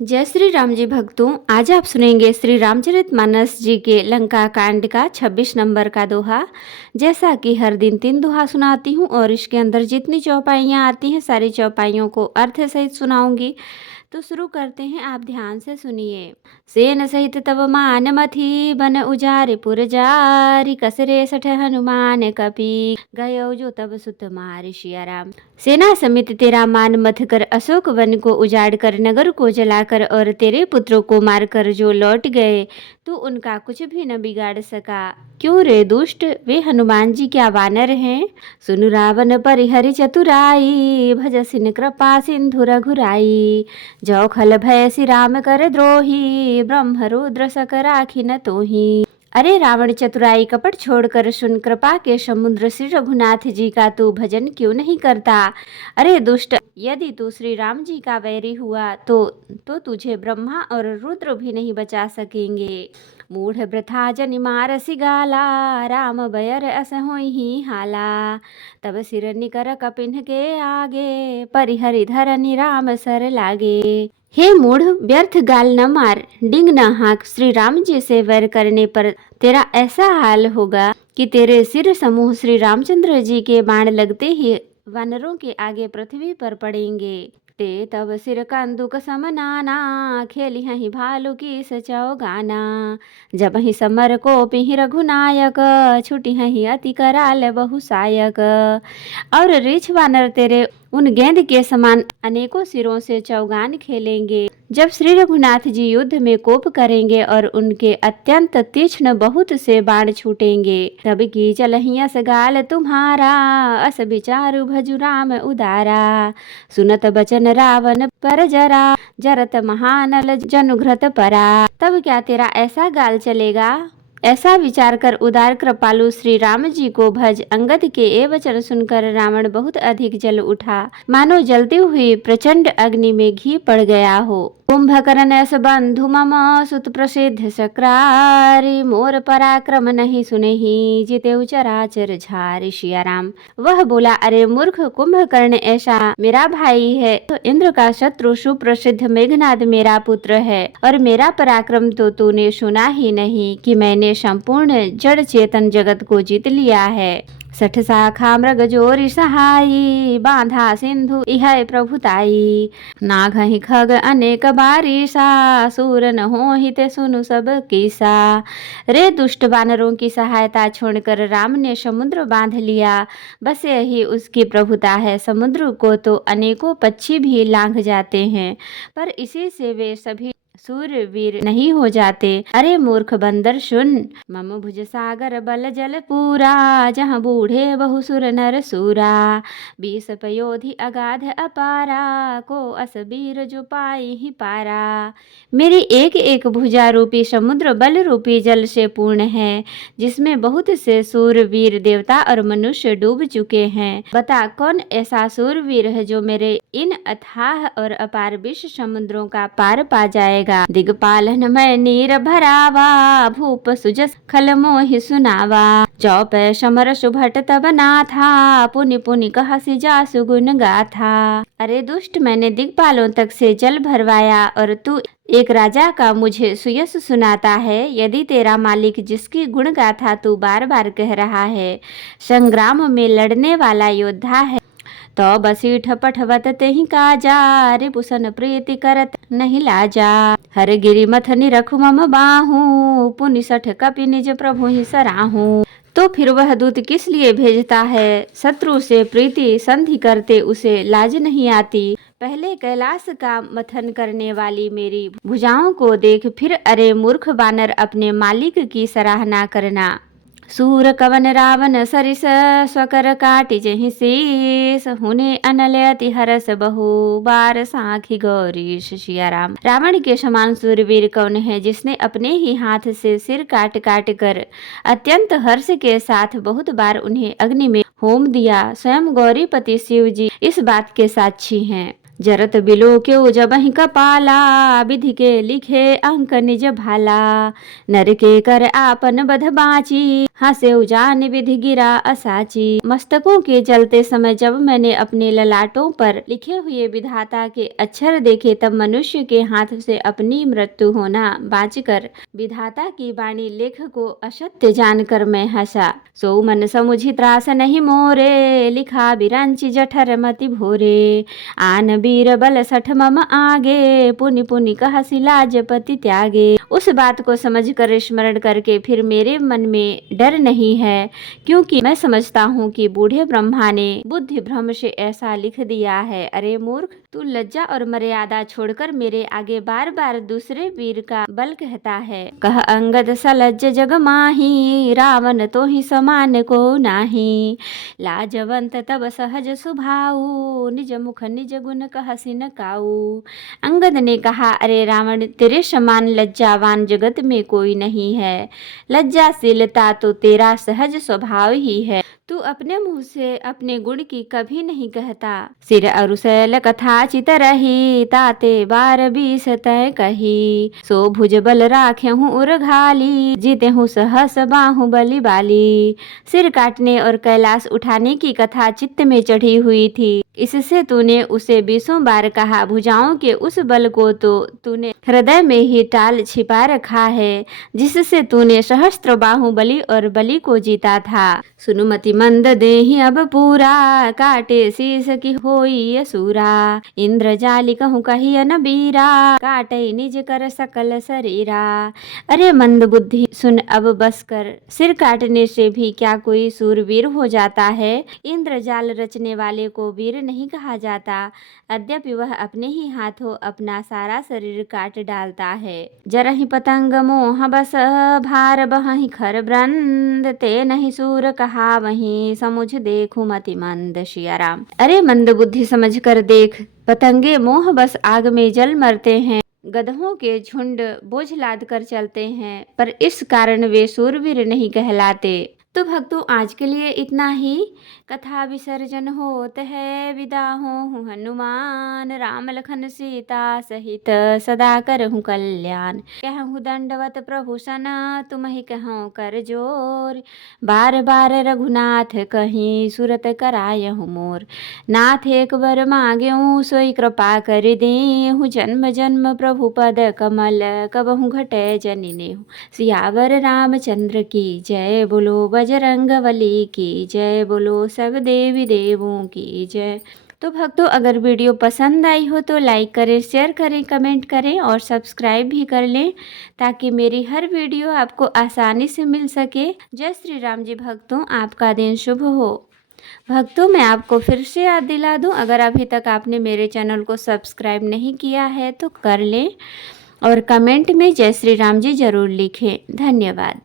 जय श्री राम जी भक्तों, आज आप सुनेंगे श्री रामचरितमानस जी के लंका कांड का 26 नंबर का दोहा। जैसा कि हर दिन 3 दोहा सुनाती हूँ और इसके अंदर जितनी चौपाइयाँ आती हैं सारी चौपाइयों को अर्थ सहित सुनाऊंगी। तो शुरू करते हैं, आप ध्यान से सुनिए। सेन सहित तब मान मथी बन उजारे पुर जारी कसरे सठ हनुमान कपी गयो जो तब सुत मार सिया राम। सेना समेत तेरा मान मथ कर अशोक वन को उजाड़ कर नगर को जलाकर और तेरे पुत्रों को मारकर जो लौट गए तू उनका कुछ भी न बिगाड़ सका। क्यों रे दुष्ट, वे हनुमान जी क्या वानर हैं? सुनु रावण परिहरि चतुराई भजसिन कृपा सिंधु रघुराई। जो खल भय श्री राम कर द्रोही ब्रह्म रुद्र सक राखी न तोही। अरे रावण, चतुराई कपट छोड़कर सुन कृपा के समुद्र श्री रघुनाथ जी का तू भजन क्यों नहीं करता? अरे दुष्ट, यदि तू श्री राम जी का वैरी हुआ तो तुझे ब्रह्मा और रुद्र भी नहीं बचा सकेंगे। मूढ़ वृथा जनि मारसि गाला राम बयर अस होई हाला। तब सिर निकर कपिन के आगे परिहरि धरनि राम सर लागे। हे मूढ़, व्यर्थ गाल न मार, डिंग न हाँक। श्री राम जी से वैर करने पर तेरा ऐसा हाल होगा कि तेरे सिर समूह श्री रामचंद्र जी के बाण लगते ही वानरों के आगे पृथ्वी पर पड़ेंगे। ते तब सिर कंदुक समनाना खेली हही भालू की सचाओ गाना। जब ही समर को पिहि रघुनायक छुटी हही अति कराल बहुसायक। और रीछ वानर तेरे उन गेंद के समान अनेकों सिरों से चौगान खेलेंगे जब श्री रघुनाथ जी युद्ध में कोप करेंगे और उनके अत्यंत तीक्ष्ण बहुत से बाण छूटेंगे। तब की चलहियस गाल तुम्हारा अस विचारु भजु राम उदारा। सुनत बचन रावण पर जरा जरत महानल जनुघ्रत परा। तब क्या तेरा ऐसा गाल चलेगा? ऐसा विचार कर उदार कृपालु श्री राम जी को भज। अंगद के ये वचन सुनकर रावण बहुत अधिक जल उठा, मानो जलती हुई प्रचंड अग्नि में घी पड़ गया हो। कुंभकर्ण ऐस बंधु मम सुत प्रसिद्ध सक्रारी मोर पराक्रम नहीं सुनेही जिते चराचर झारी सिया राम। वह बोला, अरे मूर्ख, कुंभकर्ण ऐसा मेरा भाई है तो इंद्र का शत्रु सुप्रसिद्ध मेघनाद मेरा पुत्र है। और मेरा पराक्रम तो तूने सुना ही नहीं कि मैंने संपूर्ण जड़ चेतन जगत को जीत लिया है। सठ शाखा मृग जोरी सहाई बांधा सिंधु इह प्रभुताई। नाघहि खग अनेक बारिशा सूर न हो हिते सुनु सब किसा। रे दुष्ट, वानरों की सहायता छोड़कर राम ने समुद्र बांध लिया, बस यही उसकी प्रभुता है। समुद्र को तो अनेकों पक्षी भी लांघ जाते हैं पर इसी से वे सभी सूरवीर नहीं हो जाते। अरे मूर्ख बंदर, सुन। मम भुज सागर बल जल पूरा जहाँ बूढ़े बहु सुर नर सूरा। 20 पयोधि अगाध अपारा को असबीर जो पाई ही पारा। मेरी एक एक भुजा रूपी समुद्र बल रूपी जल से पूर्ण है जिसमें बहुत से सूरवीर देवता और मनुष्य डूब चुके हैं। बता, कौन ऐसा सूरवीर है जो मेरे इन अथाह और अपार विश्व समुद्रों का पार पा जाएगा। दिगपालन मैं नीर भरावा भूप सुजस खल मोहि सुनावा। चौपै समर सुभट तब नाथा पुनि पुनि कहसि जासु गुण गाथा। अरे दुष्ट, मैंने दिग्पालों तक से जल भरवाया और तू एक राजा का मुझे सुयस सुनाता है। यदि तेरा मालिक, जिसकी गुण गाथा तू बार बार कह रहा है, संग्राम में लड़ने वाला योद्धा है तो बसी ठपठवत तेहि काजा। रिपुसन प्रीति करत नहीं लाजा। हर गिरि मथनि रखु मम बाहू पुनि सठ कपि निज प्रभु ही सराहू। तो फिर वह दूत किस लिए भेजता है? शत्रु से प्रीति संधि करते उसे लाज नहीं आती। पहले कैलाश का मथन करने वाली मेरी भुजाओं को देख, फिर अरे मूर्ख वानर, अपने मालिक की सराहना करना। सूर कवन रावण सरिस स्वकर काटि जहि शीस हुने अनल अति हरस बहु बार साखी गौरीश सिया राम। रावण के समान सूरवीर कौन है जिसने अपने ही हाथ से सिर काट काट कर अत्यंत हर्ष के साथ बहुत बार उन्हें अग्नि में होम दिया। स्वयं गौरीपति शिव जी इस बात के साक्षी हैं। जरत बिलो क्यों जबहि कपाला, विधि के लिखे अंक निज भाला। नर के कर आपन बध बाची, हंसे उजान विधि गिरा असाची। मस्तकों के जलते समय जब मैंने अपने ललाटों पर लिखे हुए विधाता के अक्षर देखे, तब मनुष्य के हाथ से अपनी मृत्यु होना बाँचकर विधाता की वाणी लेख को असत्य जानकर मैं हंसा। सो मन समुझी त्रास नहीं मोरे, लिखा बिरांची जठर मति भोरे। आन बीर बल सठ मम आगे, पुनि पुनि कह सिलाज पति त्यागे। उस बात को समझकर स्मरण करके फिर मेरे मन में डर नहीं है, क्योंकि मैं समझता हूँ कि बूढ़े ब्रह्मा ने बुद्धि भ्रम से ऐसा लिख दिया है। अरे मूर्ख, तू लज्जा और मर्यादा छोड़कर मेरे आगे बार बार दूसरे वीर का बल कहता है। कह अंगद सलज्ज जग माही, रावण तो ही समान को नाही। लाजवंत तब सहज सुभाऊ, निज मुख निज गुण कहसि न काऊ। अंगद ने कहा, अरे रावण, तेरे समान लज्जावान जगत में कोई नहीं है। लज्जाशीलता तो तेरा सहज स्वभाव ही है। तू अपने मुंह से अपने गुण की कभी नहीं कहता। सिर अरुशैल कथा चित रही, ताते बार बीस तय कही। सो भुज बल राखे हूँ उरघाली, जीते हूँ सहस बाहु बलि बाली। सिर काटने और कैलाश उठाने की कथा चित्त में चढ़ी हुई थी, इससे तूने उसे 20 बार कहा। भुजाओं के उस बल को तो तूने हृदय में ही टाल छिपा रखा है, जिससे तूने सहस्त्र बाहुबली और बलि को जीता था। सुनुमति मंद देहि अब पूरा, काटे शीस की होई असुरा। इंद्रजाली कहूँ कहिय न बीरा, काटे निज कर सकल शरीरा। अरे मंद बुद्धि, सुन अब बस कर। सिर काटने से भी क्या कोई सूरवीर हो जाता है? इंद्रजाल रचने वाले को वीर नहीं कहा जाता, यद्यपि वह अपने ही हाथों अपना सारा शरीर काट डालता है। जरहि पतंग मोह बस, भार बहहि खर ब्रंद। ते नहीं सूर कहा वहीं, समुझ देखूं मति मंद। सियाराम। अरे मंद बुद्धि, समझ कर देख, पतंगे मोह बस आग में जल मरते हैं, गधों के झुंड बोझ लाद कर चलते हैं, पर इस कारण वे सूरवीर नहीं कहलाते। तो भक्तों, आज के लिए इतना ही। कथा विसर्जन होत है, विदा हूँ हनुमान। राम लखन सीता सहित सदा करहूँ कल्याण। कहूँ दंडवत प्रभु सना, तुम ही कहूँ कर जोर। बार बार रघुनाथ कहीं, सुरत करायहु मोर। नाथ एक बर मांग्यूँ, सोई कृपा कर देहु। जन्म जन्म प्रभु पद कमल, कबहु घटै जनि नेहु। सियावर रामचंद्र की जय, बोलो बजरंगबली की जय, बोलो सब देवी देवों की जय। तो भक्तों, अगर वीडियो पसंद आई हो तो लाइक करें, शेयर करें, कमेंट करें और सब्सक्राइब भी कर लें, ताकि मेरी हर वीडियो आपको आसानी से मिल सके। जय श्री राम जी भक्तों, आपका दिन शुभ हो। भक्तों, मैं आपको फिर से याद दिला दूं, अगर अभी तक आपने मेरे चैनल को सब्सक्राइब नहीं किया है तो कर लें और कमेंट में जय श्री राम जी जरूर लिखें। धन्यवाद।